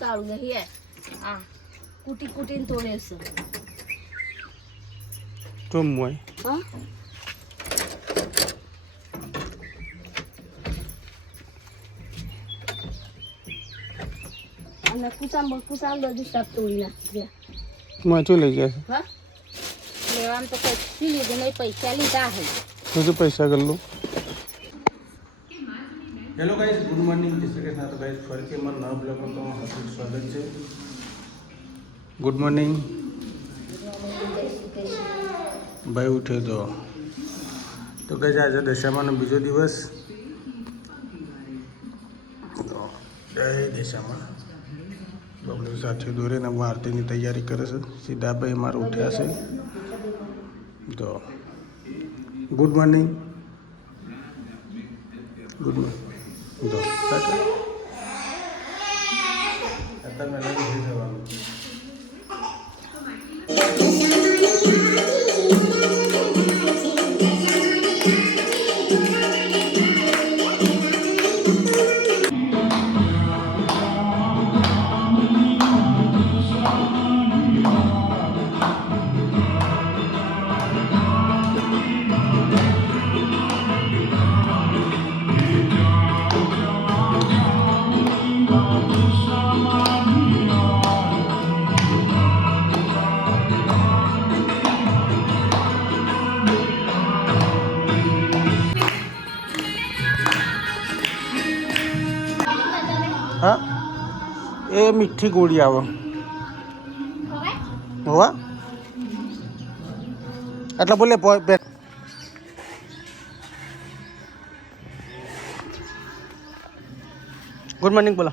ઉતારું નહીં આ કુટી કુટીને તોડે છે ચોમ હોય હા અને કુસામ બધું શાક તોડી નાખી માચું લઈ જાય હા લેવાનું તો કઈ લીધું નહીં પૈસા લીધા હે तुझे पैसा कर लो हेलो गाइस गुड मॉर्निंग जैसे के साथ गाइस फर के मन नव ब्लॉग में तो हार्दिक स्वागत है गुड मॉर्निंग भाई उठे तो गाइस आज दशामाનો બીજો દિવસ દશામાં બબલુ સાથે દોરીને આરતીની તૈયારી કરે છે સીધાભાઈ મારે ઉઠ્યા છે તો ગુડ મોર્નિંગ ગુડ મોર્નિંગ તો અત્યારે મેં લઈ જવાનું हाँ ये मीठी गोली आवे होवा એટલે બોલે ગુડ મોર્નિંગ બોલો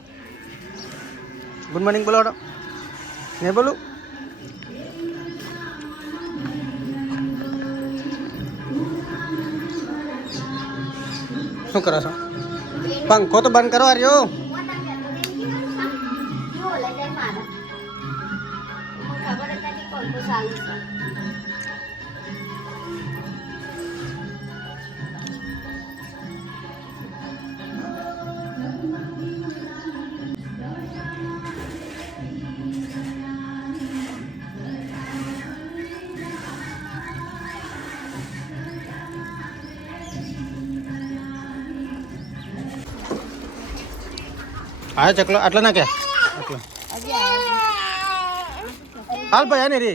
નહીં બોલું શું કરો છો પંખો તો બંધ કરો રહ્યો आया चकलो आटला ना क्या आटला हाल भाई नहीं रे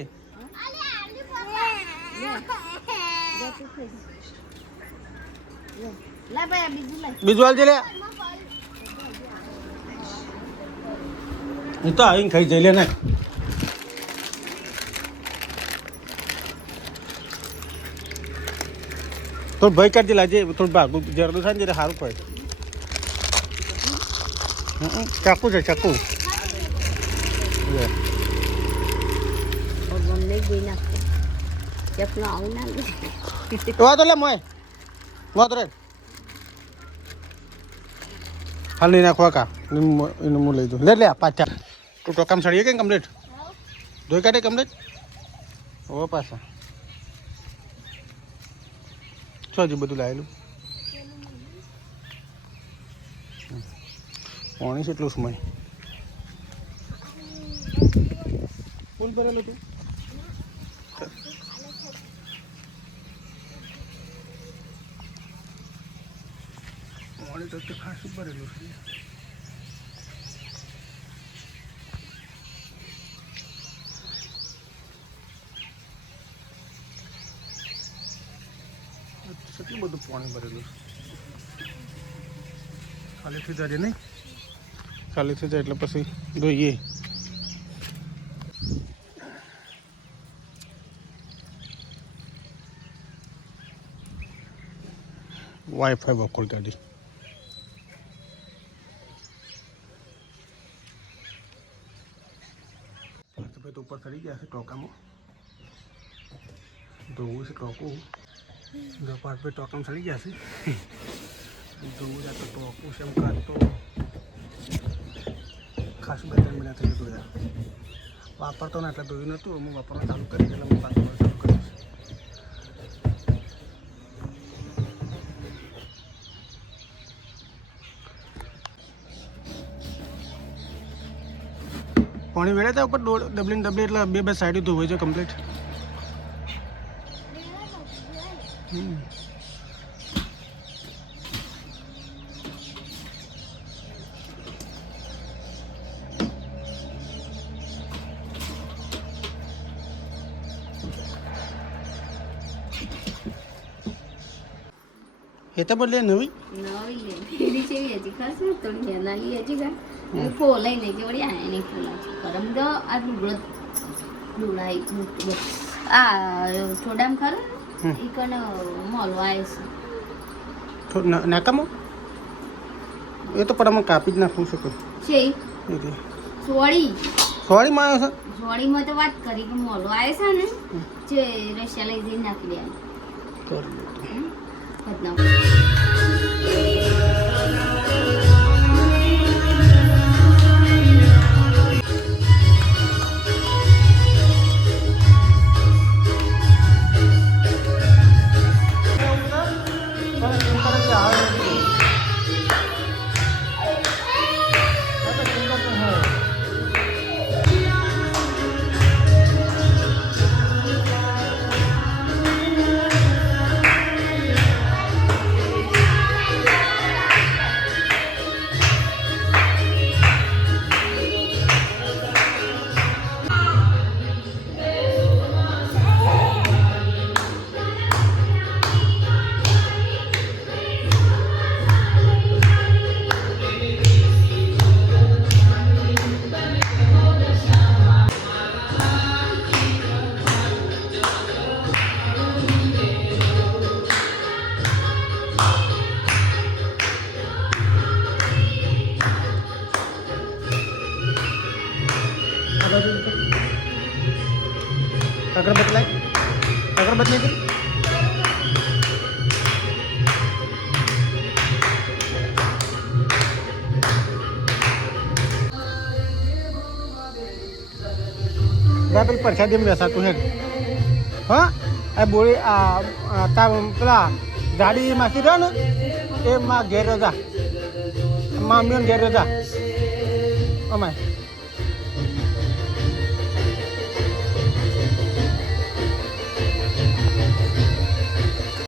बीजू हाल चले तो आई खाई चले ना तो भाई कर दिला जे थोड़ा भागू जरा दूसरा जरा हारू कोई चाकू से चाकू और बंदे देना चपला आउना तो आ तो ले मोय मत रे हाल नहीं नाखवा का इन मु ले दो ले पाचा तो काम सड़ी के कंप्लीट दो काटे कंप्लीट ओ पासा छोजी બધું લાયેલું પાણી કેટલું સમય ફૂલ ભરેલું હતું પાણી તો ખાસું ભરેલું છે કેટલું બધું પાણી ભરેલું ખાલી થઈ જાય નહીં ખાલી થઈ જાય એટલે પછી ધોઈએ વાઈફાઈ વકોલ ગાડી ભાઈ તો ઉપર ચડી ગયા છે ટોકામાં ધોવું છે ટોકું જો પાછ ભાઈ ટોકામાં ચડી ગયા છે ધોવું જાતો ટોકું છે એમ કાઢતો ખાસું 2-3 મહિના થઈ ગયું વાપરતો ને એટલે ધોયું નહોતું હું વાપરવાનું ચાલુ કરી એટલે હું પાછું ચાલુ કરીશ પાણી વેળે ત્યાં ઉપર ડબલી એટલે બે સાઈડ ધોવાઈ જાય કમ્પ્લીટ. એ તો બદલે નવી એની જેવી હજી ખાસ થોડી નાની હજી ગા ફોલાઈ નહીં કે વળી આ નહીં ફોલા છે પરમ તો આ ડુળાઈ આ થોડામ ખરો એ કણ મોલવા આવે છે નાકામાં એ તો પણ અમે કાપી જ નાખવું શકે છે સોળી સોળીમાં આવ્યો છે. સોળીમાં તો વાત કરી કે મોલો આવે છે ને જે રશિયા લઈ જઈને નાખી દેવાનું બદનામ. અગરબત્તી લાય અગરબત્તી લાય જા પેલી પરસાદી એમ બેસાતું હે હા આ બોળી આ તા પેલા ગાડી માંથી રહ્યો ને એ માં ઘેર જા મામીઓને ઘેર જા અમાય